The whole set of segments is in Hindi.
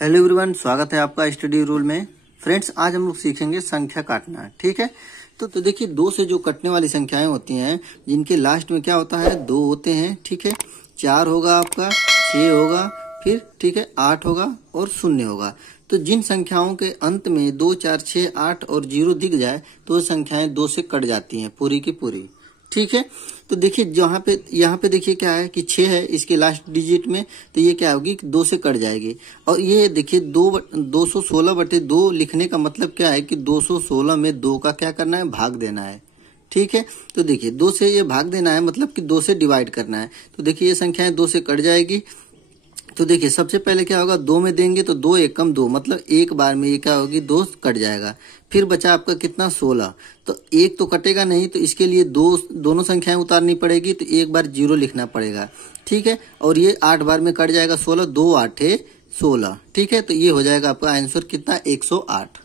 हेलो एवरीवन, स्वागत है आपका स्टडी रूल में। फ्रेंड्स, आज हम लोग सीखेंगे संख्या काटना। ठीक है, तो देखिए, दो से जो कटने वाली संख्याएं होती हैं जिनके लास्ट में क्या होता है, दो होते हैं। ठीक है, 4 होगा आपका, 6 होगा, फिर ठीक है 8 होगा और 0 होगा। तो जिन संख्याओं के अंत में 2, 4, 6, 8 और 0 दिख जाए तो वो संख्याएं 2 से कट जाती हैं पूरी की पूरी। ठीक है, तो देखिए यहाँ पे देखिए क्या है कि 6 है इसके लास्ट डिजिट में, तो ये क्या होगी, 2 से कट जाएगी। और ये देखिए 216/2 लिखने का मतलब क्या है कि 216 में 2 का क्या करना है, भाग देना है। ठीक है, तो देखिए 2 से ये भाग देना है मतलब कि 2 से डिवाइड करना है। तो देखिए ये संख्याएं 2 से कट जाएगी। तो देखिए सबसे पहले क्या होगा, 2 में देंगे तो 2 एकम 2, मतलब एक बार में ये क्या होगी, 2 कट जाएगा। फिर बचा आपका कितना, 16। तो एक तो कटेगा नहीं, तो इसके लिए दोनों संख्याएं उतारनी पड़ेगी, तो एक बार 0 लिखना पड़ेगा। ठीक है, और ये 8 बार में कट जाएगा 16, 2 8 16। ठीक है, तो ये हो जाएगा आपका आंसर कितना, 108।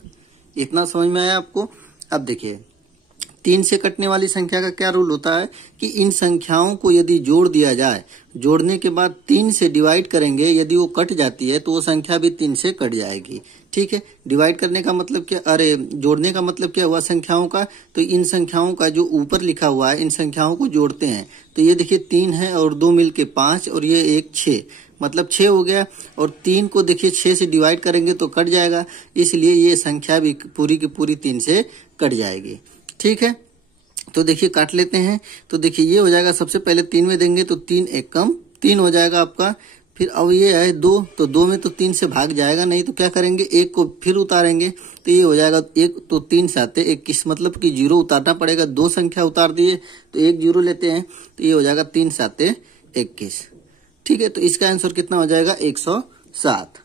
इतना समझ में आया आपको। अब देखिए 3 से कटने वाली संख्या का क्या रूल होता है कि इन संख्याओं को यदि जोड़ दिया जाए, जोड़ने के बाद 3 से डिवाइड करेंगे, यदि वो कट जाती है तो वो संख्या भी 3 से कट जाएगी। ठीक है, डिवाइड करने का मतलब क्या, जोड़ने का मतलब क्या हुआ संख्याओं का, तो इन संख्याओं का जो ऊपर लिखा हुआ है इन संख्याओं को जोड़ते हैं। तो ये देखिए 3 है और 2 मिलके 5 और ये एक 6, मतलब 6 हो गया। और 3 को देखिए 6 से डिवाइड करेंगे तो कट जाएगा, इसलिए ये संख्या भी पूरी की पूरी 3 से कट जाएगी। ठीक है, तो देखिए काट लेते हैं। तो देखिए ये हो जाएगा, सबसे पहले 3 में देंगे तो 3 एकम 3 हो जाएगा आपका। फिर अब ये है 2, तो 2 में तो 3 से भाग जाएगा नहीं, तो क्या करेंगे, 1 को फिर उतारेंगे, तो ये हो जाएगा 1, तो 3 7 21, मतलब कि 0 उतारना पड़ेगा। 2 संख्या उतार दिए तो 1 0 लेते हैं, तो ये हो जाएगा 3 7 21। ठीक है, तो इसका आंसर कितना हो जाएगा, 107।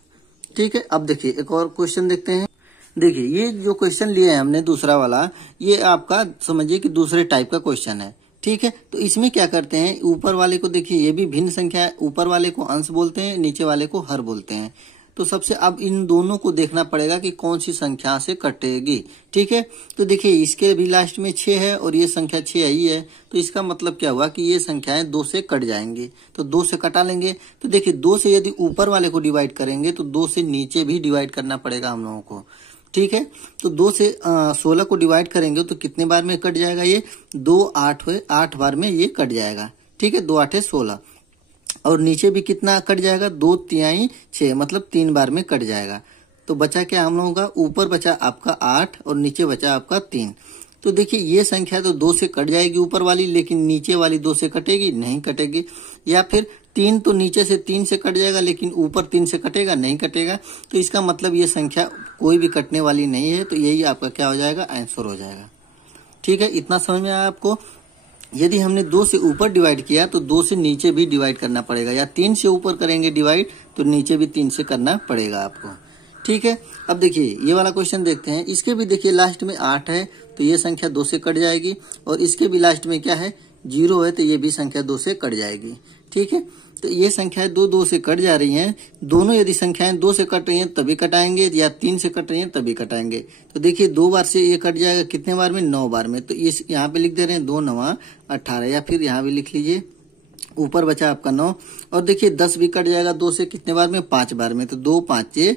ठीक है, अब देखिए एक और क्वेश्चन देखते हैं। देखिए ये जो क्वेश्चन लिया है हमने दूसरा वाला, ये आपका समझिए कि दूसरे टाइप का क्वेश्चन है। ठीक है, तो इसमें क्या करते हैं, ऊपर वाले को देखिए ये भी भिन्न संख्या है, ऊपर वाले को अंश बोलते हैं, नीचे वाले को हर बोलते हैं। तो सबसे अब इन दोनों को देखना पड़ेगा कि कौन सी संख्या से कटेगी। ठीक है, तो देखिए इसके भी लास्ट में 6 है और ये संख्या 6 ही है, तो इसका मतलब क्या हुआ कि ये संख्याएं 2 से कट जाएंगी, तो 2 से कटा लेंगे। तो देखिए 2 से यदि ऊपर वाले को डिवाइड करेंगे तो 2 से नीचे भी डिवाइड करना पड़ेगा हम लोगों को। ठीक है, तो 2 से 16 को डिवाइड करेंगे तो कितने बार में कट जाएगा, ये 2 8 बार में ये कट जाएगा। ठीक है, 2 8 16, और नीचे भी कितना कट जाएगा, 2 3 6, मतलब 3 बार में कट जाएगा। तो बचा क्या हम लोगों का, ऊपर बचा आपका 8 और नीचे बचा आपका 3। तो देखिए ये संख्या तो 2 से कट जाएगी ऊपर वाली, लेकिन नीचे वाली 2 से कटेगी नहीं, कटेगी। या फिर 3 तो नीचे से 3 से कट जाएगा, लेकिन ऊपर 3 से कटेगा नहीं, कटेगा। तो इसका मतलब ये संख्या कोई भी कटने वाली नहीं है, तो यही आपका क्या हो जाएगा, आंसर हो जाएगा। ठीक है, इतना समझ में आया आपको। यदि हमने 2 से ऊपर डिवाइड किया तो 2 से नीचे भी डिवाइड करना पड़ेगा, या 3 से ऊपर करेंगे डिवाइड तो नीचे भी 3 से करना पड़ेगा आपको। ठीक है, अब देखिए ये वाला क्वेश्चन देखते हैं। इसके भी देखिए लास्ट में 8 है, तो ये संख्या 2 से कट जाएगी, और इसके भी लास्ट में क्या है, 0 है, तो ये भी संख्या 2 से कट जाएगी। ठीक है, तो ये संख्याएं 2 से कट जा रही हैं। दोनों यदि संख्याएं 2 से कट रही हैं तभी कटाएंगे, या 3 से कट रही हैं तभी कटाएंगे। तो देखिए 2 बार से ये कट जाएगा, कितने बार में, 9 बार में। तो इस यहाँ पे लिख दे रहे हैं 2 9 18, या फिर यहाँ भी लिख लीजिए, ऊपर बचा आपका 9। और देखिए 10 भी कट जाएगा 2 से, कितने बार में, 5 बार में। तो 2 5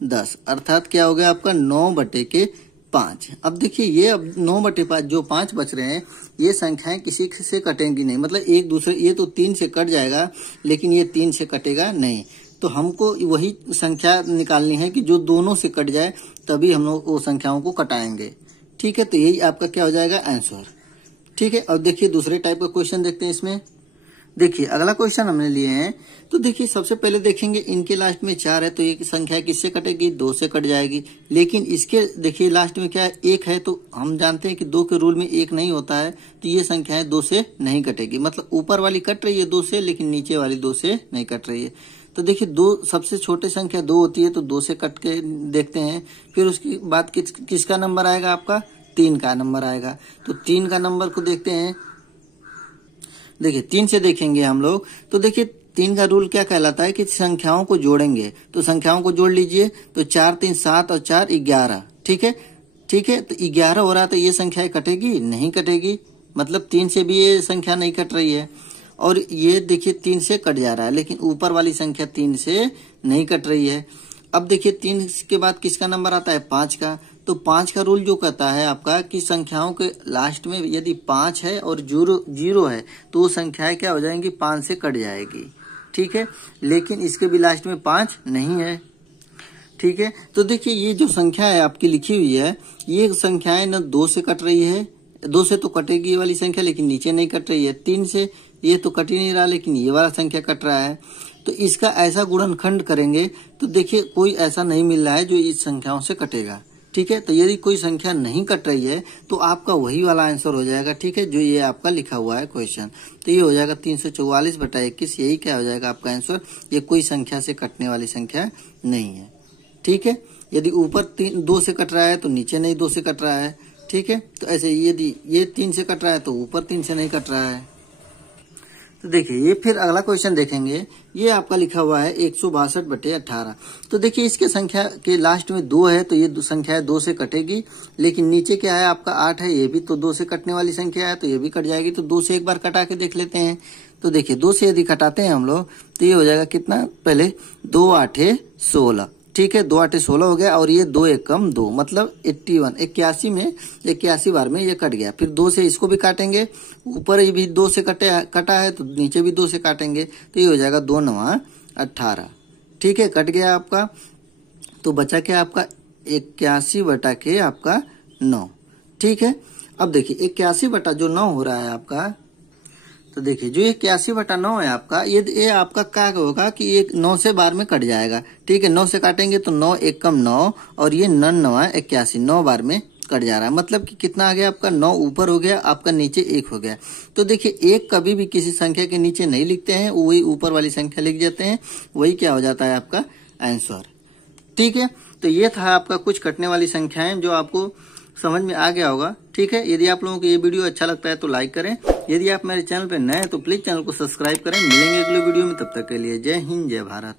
10, अर्थात क्या हो गया आपका, 9/5। अब देखिए ये अब 9/5 जो 5 बच रहे हैं, ये संख्याएं किसी से कटेंगी नहीं, मतलब एक दूसरे, ये तो 3 से कट जाएगा लेकिन ये 3 से कटेगा नहीं। तो हमको वही संख्या निकालनी है कि जो दोनों से कट जाए, तभी हम लोग वो संख्याओं को कटाएंगे। ठीक है, तो यही आपका क्या हो जाएगा, आंसर। ठीक है, अब देखिए दूसरे टाइप का क्वेश्चन देखते हैं। इसमें देखिए अगला क्वेश्चन हमने लिए हैं। तो देखिए सबसे पहले देखेंगे, इनके लास्ट में 4 है, तो ये संख्या किससे कटेगी, 2 से कट जाएगी। लेकिन इसके देखिए लास्ट में क्या है, 1 है, तो हम जानते हैं कि 2 के रूल में 1 नहीं होता है, तो ये संख्याएं 2 से नहीं कटेगी। मतलब ऊपर वाली कट रही है 2 से, लेकिन नीचे वाली 2 से नहीं कट रही है। तो देखिए 2 सबसे छोटे संख्या 2 होती है, तो 2 से कट के देखते हैं। फिर उसके बाद किसका नंबर आएगा, आपका 3 का नंबर आएगा। तो 3 का नंबर को देखते हैं। देखिए 3 से देखेंगे हम लोग, तो देखिए 3 का रूल क्या कहलाता है कि संख्याओं को जोड़ेंगे। तो संख्याओं को जोड़ लीजिए, तो 4 3 7 और 4 11। ठीक है, ठीक है, तो 11 हो रहा है, तो ये संख्या कटेगी नहीं, कटेगी। मतलब 3 से भी ये संख्या नहीं कट रही है। और ये देखिए 3 से कट जा रहा है, लेकिन ऊपर वाली संख्या 3 से नहीं कट रही है। अब देखिए 3 के बाद किसका नंबर आता है, 5 का। तो 5 का रूल जो कहता है आपका कि संख्याओं के लास्ट में यदि 5 है और 0 है तो वो संख्याएं क्या हो जाएंगी, 5 से कट जाएगी, ठीक है। लेकिन इसके भी लास्ट में 5 नहीं है, ठीक है। तो देखिए ये जो संख्या है आपकी लिखी हुई है, ये संख्याएं न 2 से कट रही है, 2 से तो कटेगी ये वाली संख्या, लेकिन नीचे नहीं कट रही है। 3 से ये तो कट ही नहीं रहा, लेकिन ये वाला संख्या कट रहा है। तो इसका ऐसा गुणनखंड करेंगे तो देखिए कोई ऐसा नहीं मिल रहा है जो इस संख्याओं से कटेगा, ठीक है। तो यदि कोई संख्या नहीं कट रही है तो आपका वही वाला आंसर हो जाएगा, ठीक है, जो ये आपका लिखा हुआ है क्वेश्चन। तो ये हो जाएगा 344/21, यही क्या हो जाएगा आपका आंसर। ये कोई संख्या से कटने वाली संख्या नहीं है, ठीक है। यदि ऊपर 2 से कट रहा है तो नीचे नहीं 2 से कट रहा है, ठीक है। तो ऐसे यदि ये 3 से कट रहा है तो ऊपर 3 से नहीं कट रहा है। तो देखिए ये फिर अगला क्वेश्चन देखेंगे, ये आपका लिखा हुआ है 162/18। तो देखिए इसके संख्या के लास्ट में 2 है तो ये संख्या 2 से कटेगी, लेकिन नीचे क्या है आपका 8 है, ये भी तो 2 से कटने वाली संख्या है तो ये भी कट जाएगी। तो 2 से एक बार कटा के देख लेते हैं। तो देखिए 2 से यदि कटाते हैं हम लोग तो ये हो जाएगा कितना, पहले 2 8 16, ठीक है, 2 8 16 हो गया, और ये 2 1 कम 2 मतलब 81 में 81 बार में ये कट गया। फिर 2 से इसको भी काटेंगे, ऊपर ही भी 2 से कटा है तो नीचे भी 2 से काटेंगे, तो ये हो जाएगा 2 9 18, ठीक है, कट गया आपका। तो बचा क्या आपका 81 आपका 9, ठीक है। अब देखिए 81 हो रहा है आपका, तो देखिए जो 81/9 है आपका, ये आपका क्या होगा कि ये 9 से बार में कट जाएगा, ठीक है। 9 से काटेंगे तो 9 1 कम 9, और ये 9 9 81, 9 बार में कट जा रहा है। मतलब कि कितना आ गया आपका, 9 ऊपर हो गया, आपका नीचे 1 हो गया। तो देखिए 1 कभी भी किसी संख्या के नीचे नहीं लिखते हैं, वही ऊपर वाली संख्या लिख देते हैं, वही क्या हो जाता है आपका आंसर, ठीक है। तो ये था आपका कुछ कटने वाली संख्याएं जो आपको समझ में आ गया होगा, ठीक है। यदि आप लोगों को ये वीडियो अच्छा लगता है तो लाइक करें, यदि आप मेरे चैनल पर नए हैं तो प्लीज चैनल को सब्सक्राइब करें। मिलेंगे अगले वीडियो में, तब तक के लिए जय हिंद जय भारत।